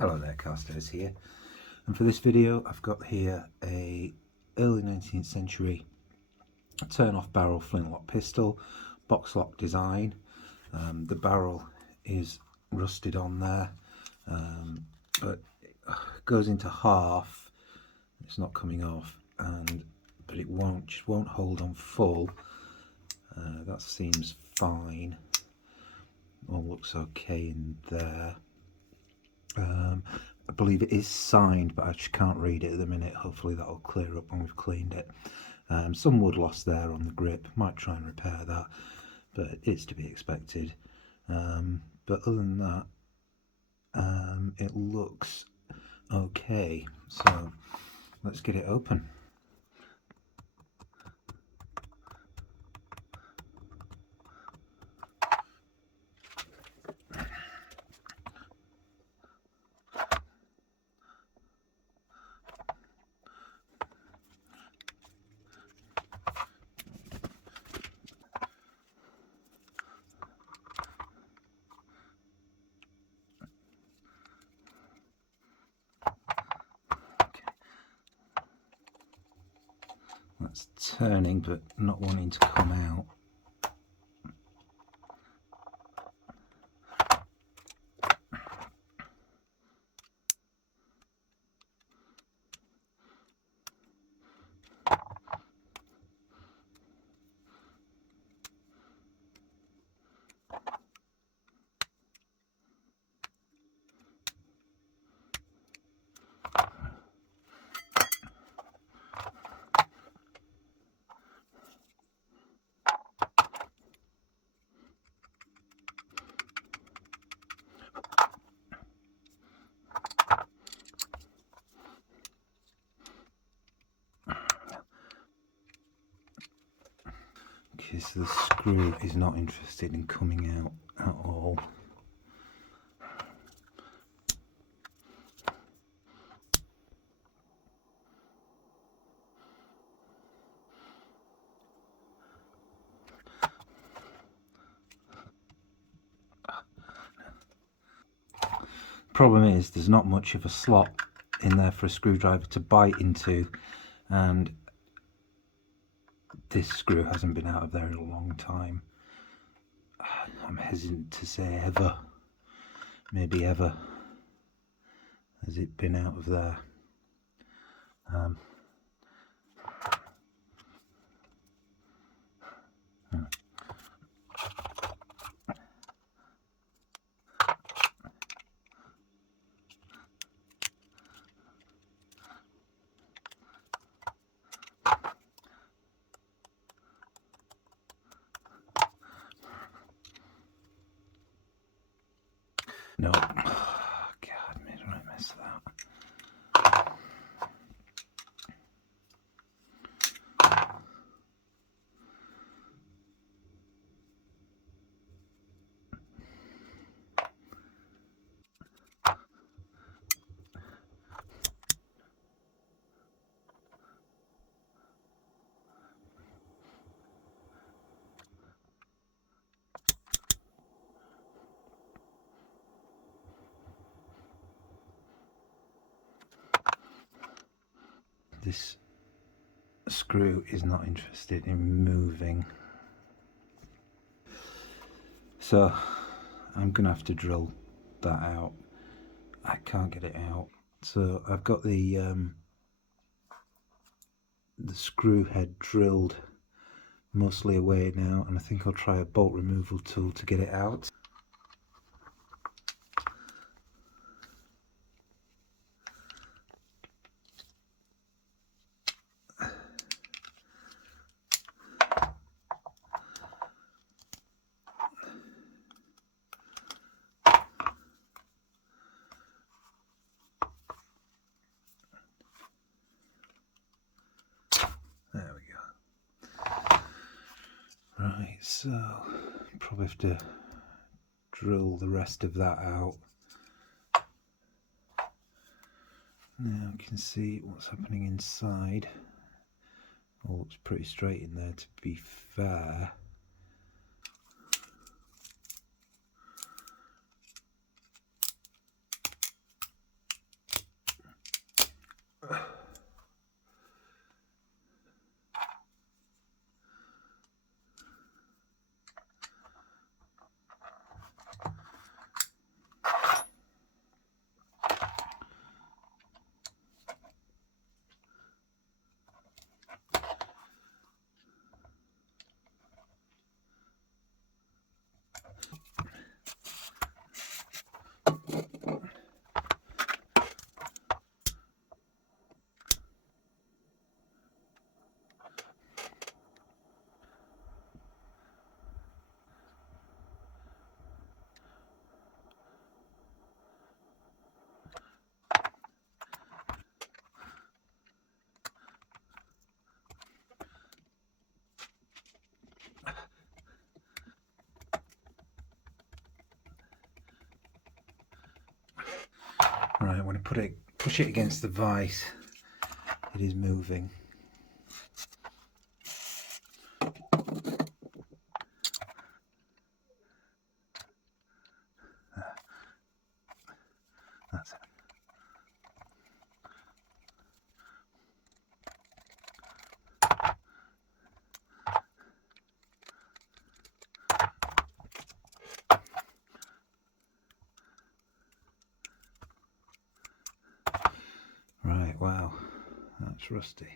Hello there, Carstairs here, and for this video I've got here a early 19th century turn-off barrel flintlock pistol, box lock design. The barrel is rusted on there, but it goes into half. It's not coming off, but it just won't hold on full. That seems fine. All looks okay in there. I believe it is signed, but I just can't read it at the minute. Hopefully that'll clear up when we've cleaned it. Some wood loss there on the grip. Might try and repair that, but it's to be expected. But other than that, it looks okay. So let's get it open. That's turning but not wanting to come out. Okay, so the screw is not interested in coming out at all. Problem is there's not much of a slot in there for a screwdriver to bite into, and this screw hasn't been out of there in a long time. I'm hesitant to say ever, maybe ever has it been out of there. No. Oh, God, made a right mess of that. This screw is not interested in moving, so I'm gonna have to drill that out. I can't get it out, so I've got the screw head drilled mostly away now, and I think I'll try a bolt removal tool to get it out. There we go. Right, so probably have to drill the rest of that out. Now you can see what's happening inside. All looks pretty straight in there, to be fair. Right, when I push it against the vise, it is moving. That's it. Right, wow, that's rusty.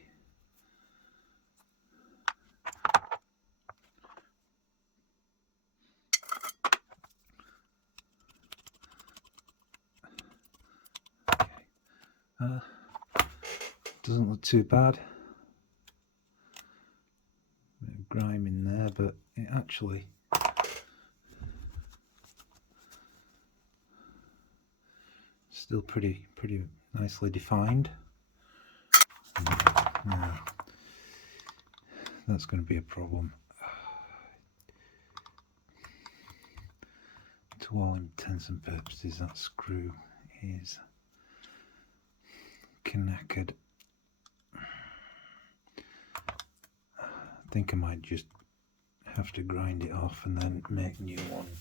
Okay. Doesn't look too bad. Bit of grime in there, but it actually still pretty nicely defined. Now, that's going to be a problem. To all intents and purposes, that screw is knackered. I think I might just have to grind it off and then make new ones.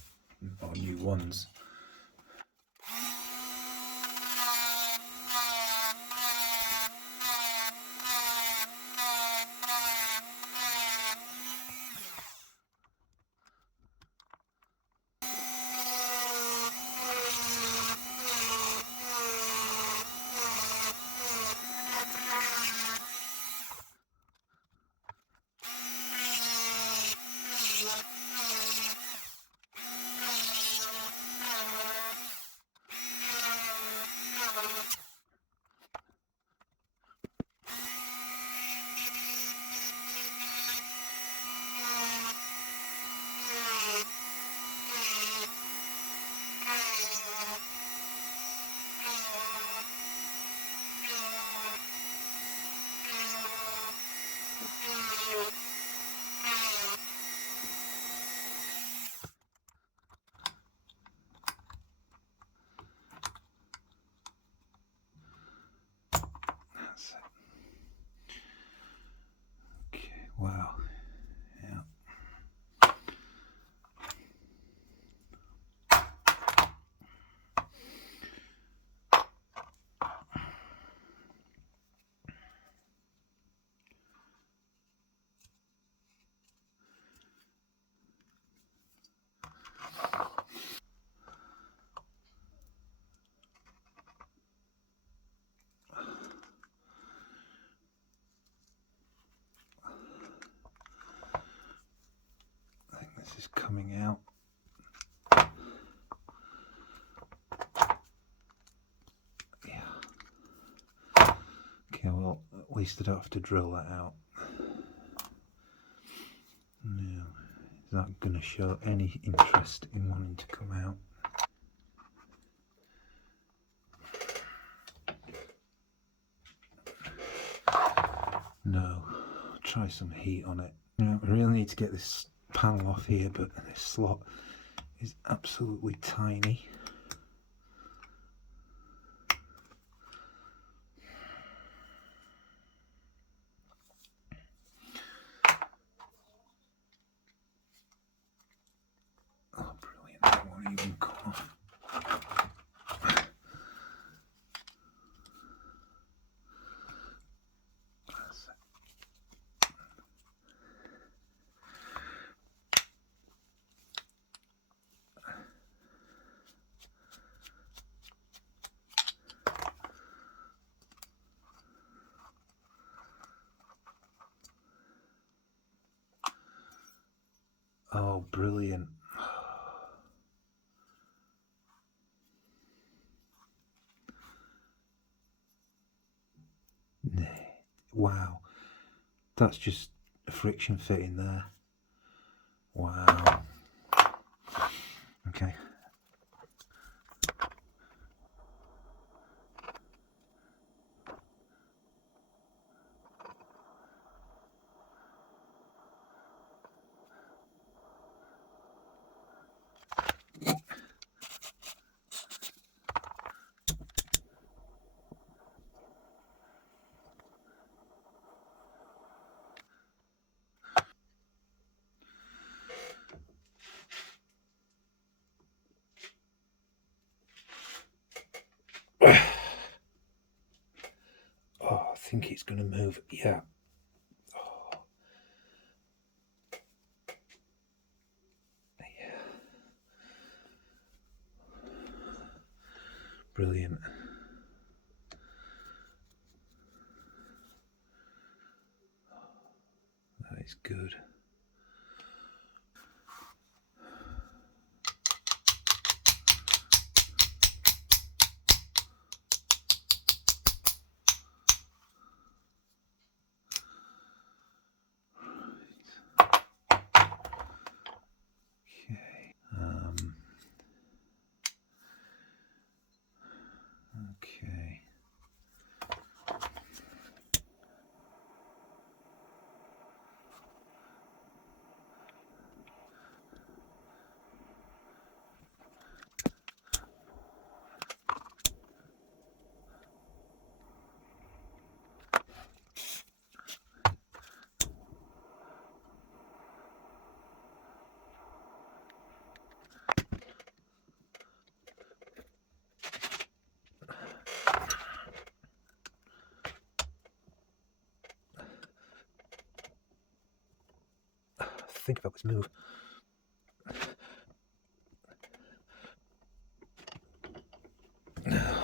That's it. Okay, wow. Yeah. I think this is coming out. Yeah. Okay, well, at least I don't have to drill that out. Now, is that going to show any interest in wanting to come out? No. Try some heat on it. Now, I really need to get this panel off here, but this slot is absolutely tiny. Oh, brilliant. That won't even come off. Oh, brilliant. Wow, that's just a friction fitting there. Wow. Okay. Oh, I think it's going to move. Yeah. Oh. Yeah. Brilliant. That is good. Okay. Think about this move. No.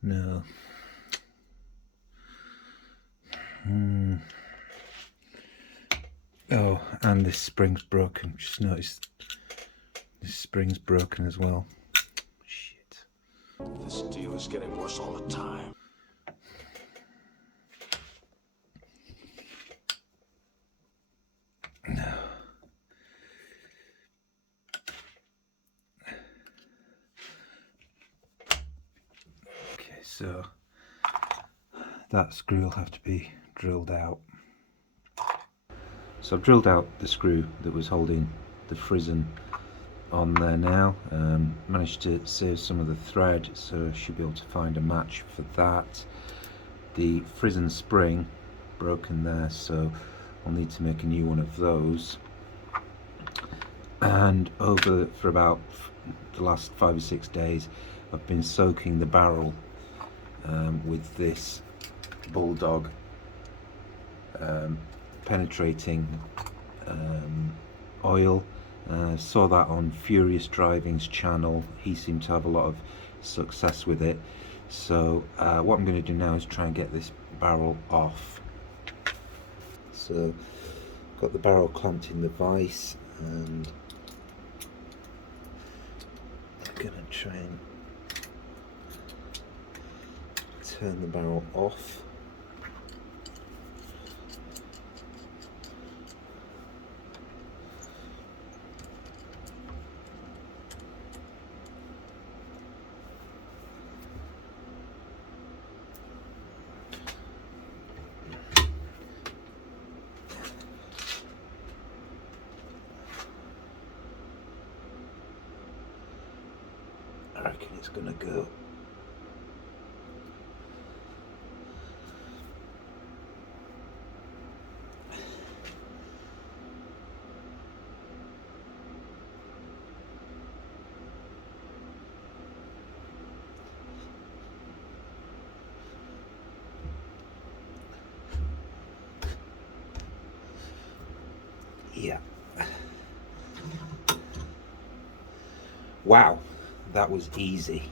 No. Oh, and this spring's broken. Just noticed this spring's broken as well. Shit. This deal is getting worse all the time. No. Okay, so that screw will have to be drilled out. So I've drilled out the screw that was holding the frizzen on there now. Managed to save some of the thread, so I should be able to find a match for that. The frizzen spring broken there, so I'll need to make a new one of those. And for about the last 5 or 6 days I've been soaking the barrel with this Bulldog penetrating oil. Saw that on Furious Driving's channel. He seemed to have a lot of success with it. So what I'm going to do now is try and get this barrel off. So got the barrel clamped in the vise, and I'm going to try and turn the barrel off. I reckon it's going to go. Yeah. Wow, that was easy.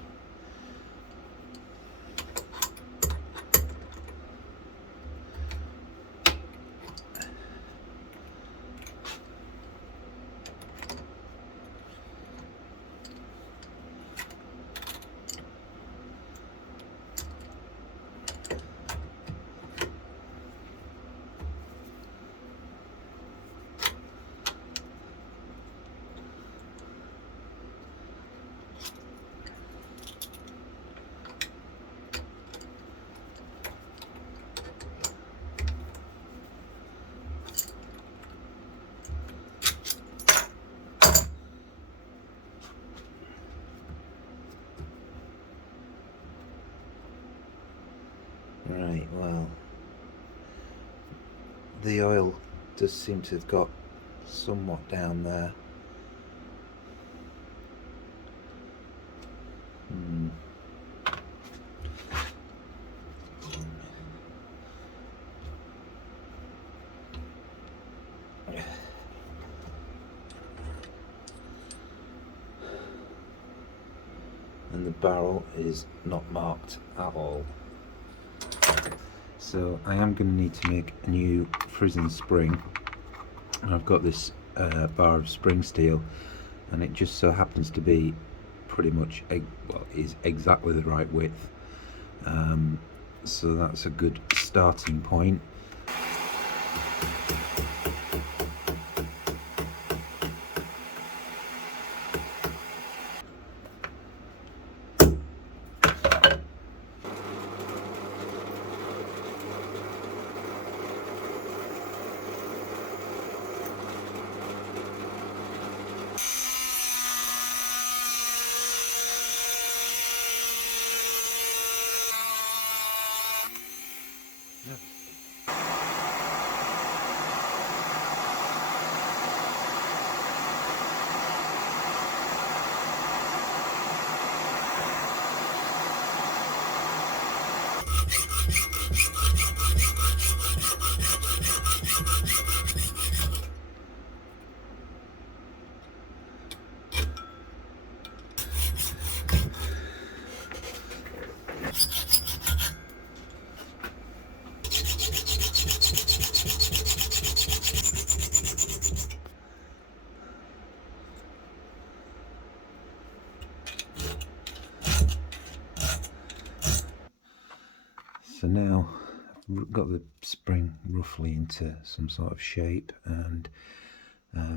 Right, well, the oil does seem to have got somewhat down there. And the barrel is not marked at all. So I am going to need to make a new frizzen spring. And I've got this bar of spring steel, and it just so happens to be pretty much, well, is exactly the right width. So that's a good starting point. So now I've got the spring roughly into some sort of shape, and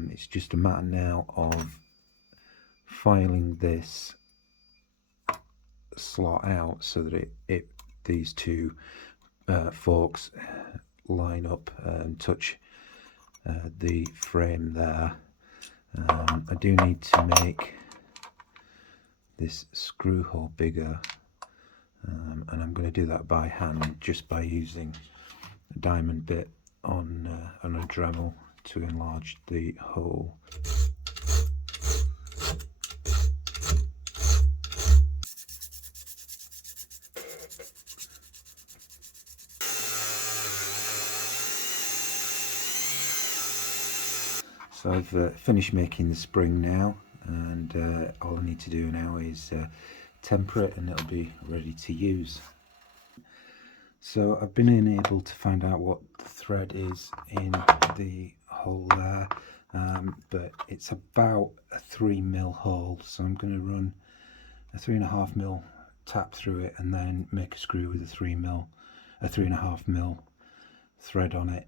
it's just a matter now of filing this slot out so that these two forks line up and touch the frame there. I do need to make this screw hole bigger, and I'm going to do that by hand just by using a diamond bit on a Dremel to enlarge the hole. So I've finished making the spring now, and all I need to do now is temper it, and it'll be ready to use. So I've been able to find out what the thread is in the hole there, but it's about a 3mm hole, so I'm going to run a 3.5mm tap through it and then make a screw with a 3.5mm thread on it.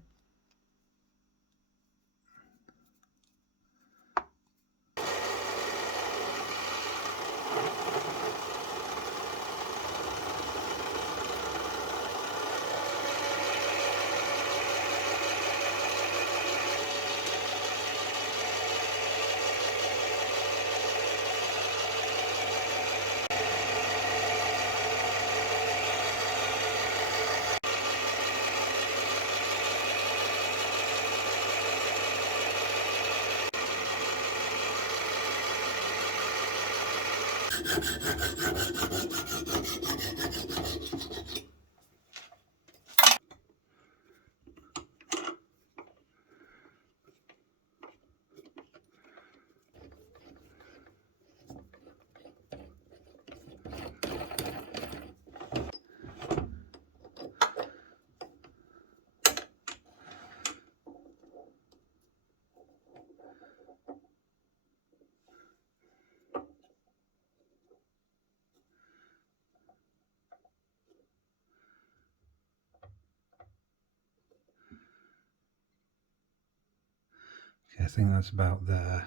Okay, I think that's about there.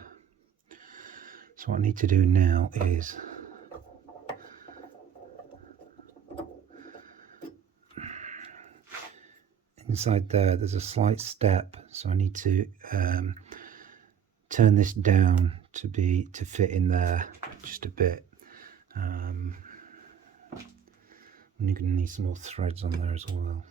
So what I need to do now is inside there's a slight step, so I need to turn this down to fit in there just a bit. And you're going to need some more threads on there as well.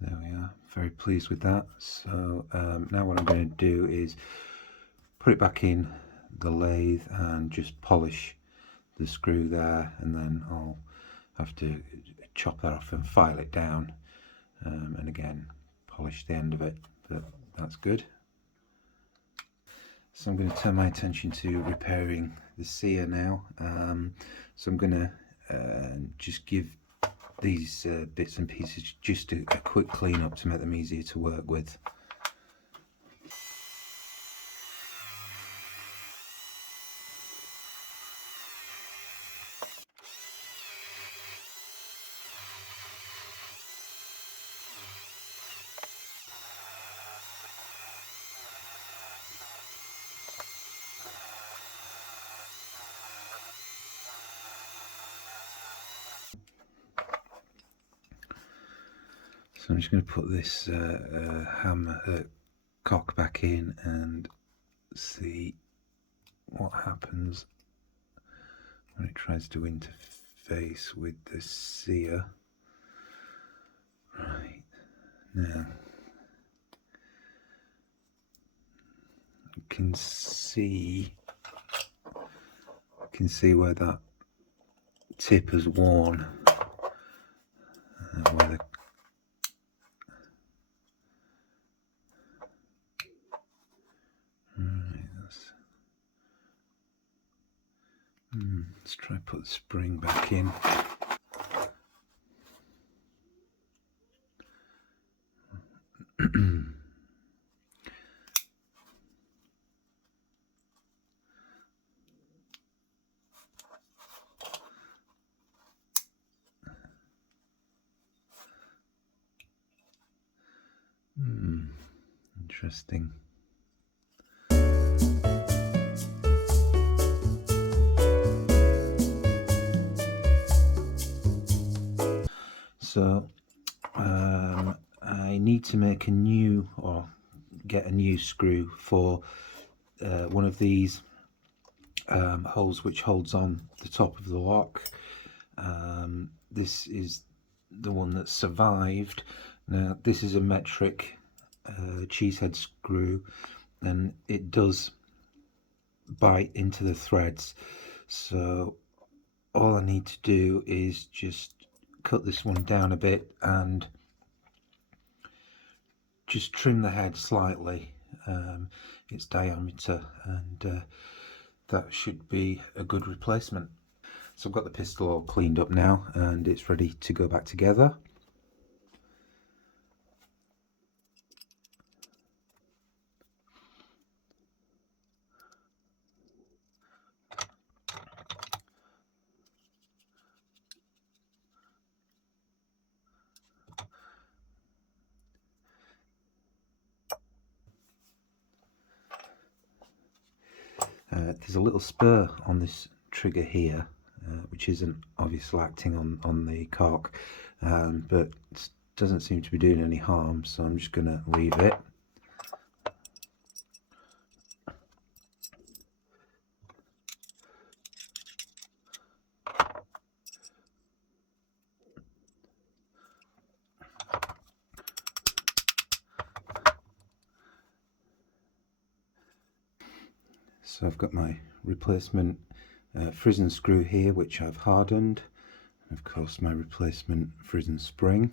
There we are, very pleased with that. So now what I'm going to do is put it back in the lathe and just polish the screw there, and then I'll have to chop that off and file it down, and again polish the end of it, but that's good. So I'm going to turn my attention to repairing the sear now. So I'm going to just give these bits and pieces just a quick clean up to make them easier to work with. So I'm just going to put this hammer cock back in and see what happens when it tries to interface with the sear. Right, now you can see where that tip has worn, where the let's try and put the spring back in. Interesting. So I need to make a new, or get a new screw for one of these holes which holds on the top of the lock. This is the one that survived. Now this is a metric cheesehead screw, and it does bite into the threads, so all I need to do is just cut this one down a bit and just trim the head slightly, its diameter, and that should be a good replacement. So I've got the pistol all cleaned up now and it's ready to go back together. There's a little spur on this trigger here, which isn't obviously acting on the cork, but it doesn't seem to be doing any harm, so I'm just going to leave it. So I've got my replacement frizzen screw here, which I've hardened, and of course my replacement frizzen spring.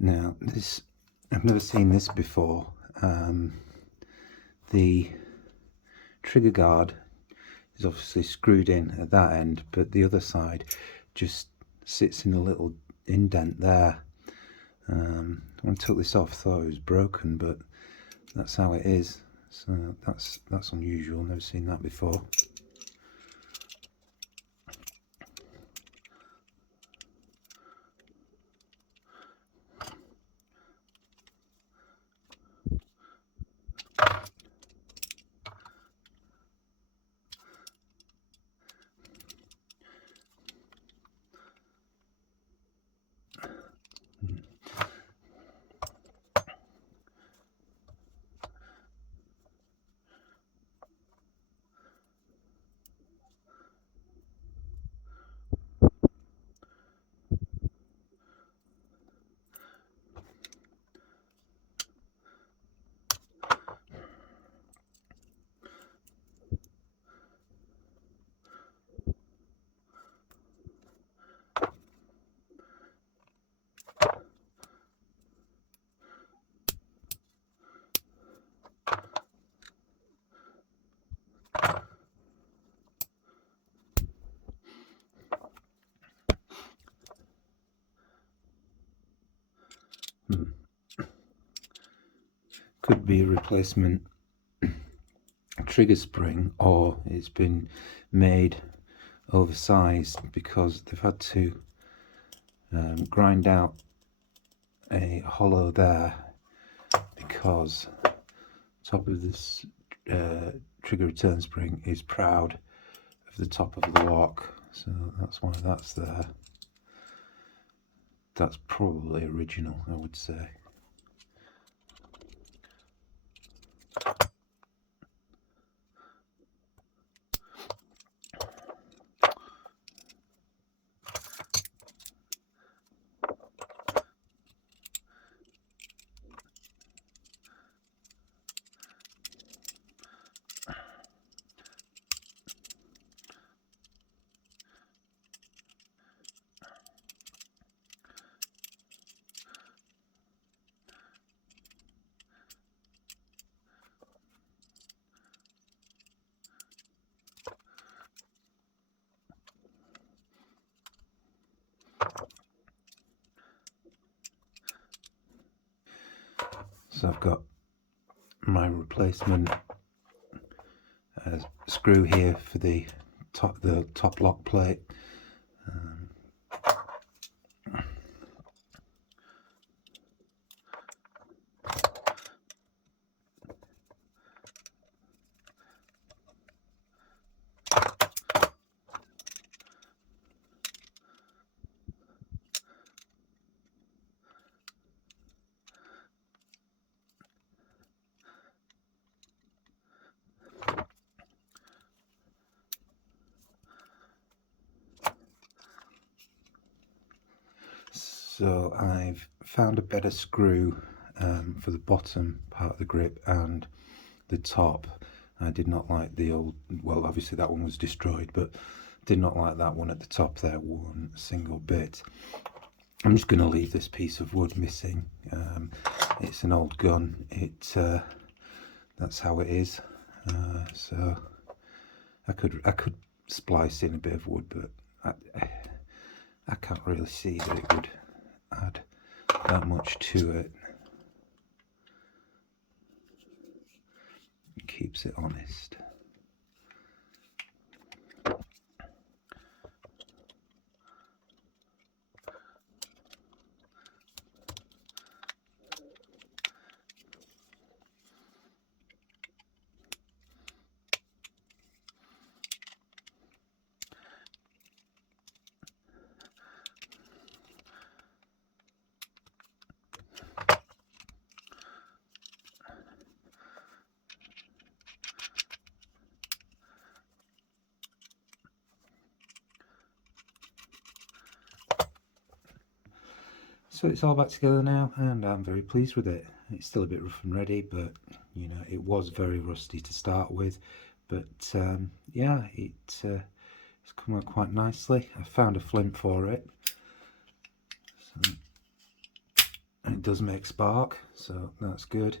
Now this, I've never seen this before. The trigger guard is obviously screwed in at that end, but the other side just sits in a little indent there. When I took this off, I thought it was broken, but that's how it is. So that's unusual. Never seen that before. Could be a replacement trigger spring, or it's been made oversized because they've had to grind out a hollow there because top of this trigger return spring is proud of the top of the lock, so that's why that's there. That's probably original, I would say. So I've got my replacement screw here for the top lock plate. So I've found a better screw for the bottom part of the grip and the top. I did not like the old, well obviously that one was destroyed, but did not like that one at the top there one single bit. I'm just going to leave this piece of wood missing. It's an old gun, that's how it is. So I could splice in a bit of wood, but I can't really see that it would add that much to it. It keeps it honest. So it's all back together now, and I'm very pleased with it. It's still a bit rough and ready, but you know, it was very rusty to start with. But yeah, it's come out quite nicely. I found a flint for it, so, and it does make spark, so that's good.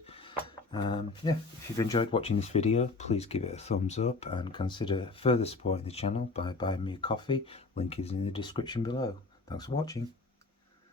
Yeah, if you've enjoyed watching this video, please give it a thumbs up and consider further supporting the channel by buying me a coffee. Link is in the description below. Thanks for watching.